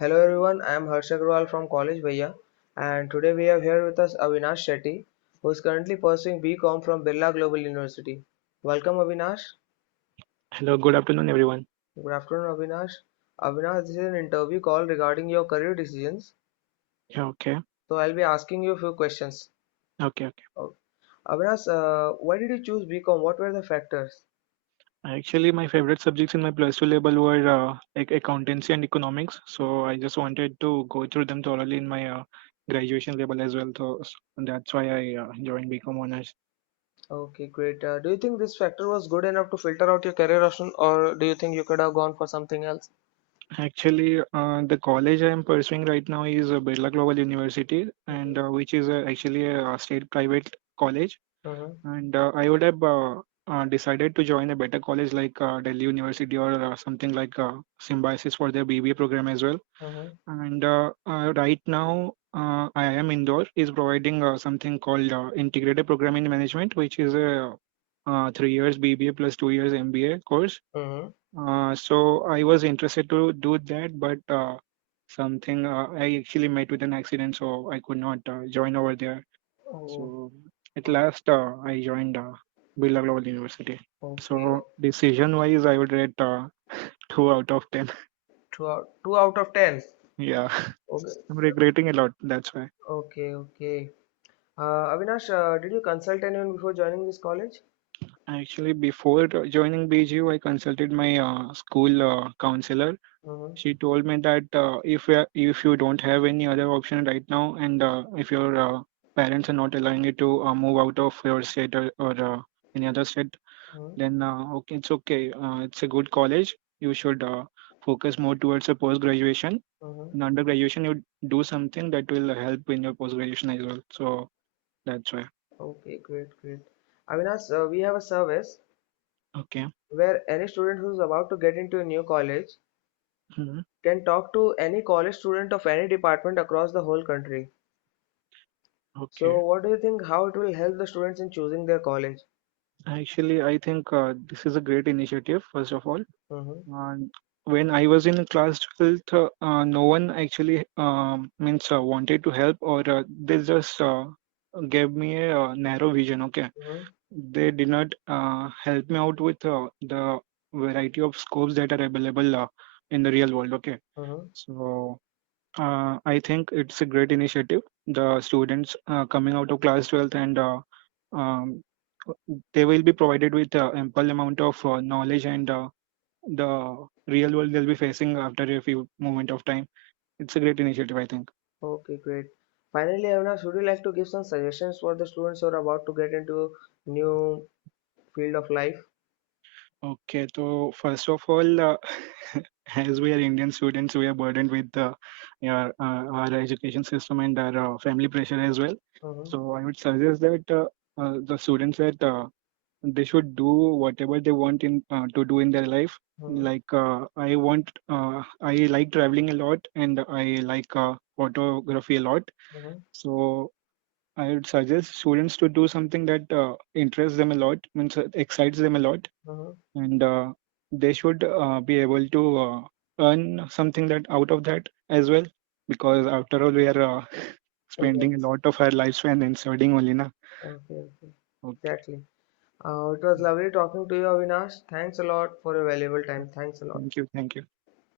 Hello everyone, I am Harsh Agrawal from College Bhaiya, and today we have here with us Avinash Shetty, who is currently pursuing BCom from Birla Global University. Welcome Avinash. Hello, good afternoon, everyone. Good afternoon Avinash. Avinash, this is an interview call regarding your career decisions. Yeah, okay, So I'll be asking you a few questions. okay. Oh, Avinash, why did you choose BCom? What were the factors? Actually, my favorite subjects in my plus two level were like accountancy and economics. So I just wanted to go through them thoroughly in my graduation level as well. So that's why I joined BCom honors. Okay, great. Do you think this factor was good enough to filter out your career option, or do you think you could have gone for something else? Actually, the college I am pursuing right now is Birla Global University, and which is actually a state private college. Mm-hmm. And I would have decided to join a better college like Delhi University or something like Symbiosis for their BBA program as well. Mm-hmm. And right now, I am Indore is providing something called Integrated Program in Management, which is a 3 years BBA plus 2 years MBA course. Mm-hmm. So I was interested to do that, but something I actually met with an accident, so I could not join over there. Oh, So at last, I joined Birla Global University. okay. So decision wise, I would rate 2 out of 10. Two out of 10. Yeah, Okay, I'm regretting a lot. That's why. okay. Avinash, did you consult anyone before joining this college? Actually, before joining BGU, I consulted my school counselor. Mm-hmm. She told me that if you don't have any other option right now, and if your parents are not allowing you to move out of your state or any other state, Mm-hmm. then okay, it's okay. It's a good college. You should focus more towards a post graduation. Mm-hmm. In under graduation, you do something that will help in your post graduation as well. So that's why. Okay, great. Avinash, we have a service Okay. where any student who's about to get into a new college Mhm. can talk to any college student of any department across the whole country. So, Okay. what do you think? How it will help the students in choosing their college? Actually, I think this is a great initiative, first of all. Mm-hmm. And when I was in class 12th, no one actually means wanted to help, or they just gave me a narrow vision. Okay, Mm-hmm. they did not help me out with the variety of scopes that are available in the real world. Okay, Mm-hmm. so I think it's a great initiative. The students coming out of class 12th and um, they will be provided with ample amount of knowledge and the real world they'll be facing after a few moment of time. It's a great initiative, I think. Okay, great. Finally, Avinash, would you like to give some suggestions for the students who are about to get into new field of life? Okay, so first of all, as we are Indian students, we are burdened with our education system and our family pressure as well. Mm-hmm. So I would suggest that the students that they should do whatever they want in to do in their life. Mm-hmm. Like I like traveling a lot and I like photography a lot. Mm-hmm. So I would suggest students to do something that interests them a lot, means excites them a lot, Mm-hmm. and they should be able to earn something that out of that as well, because after all we are spending a Students. lot of our lifespan in studying only, na. Okay. Okay. Exactly. It was lovely talking to you, Avinash. Thanks a lot for your valuable time. Thanks a lot. Thank you. Thank you.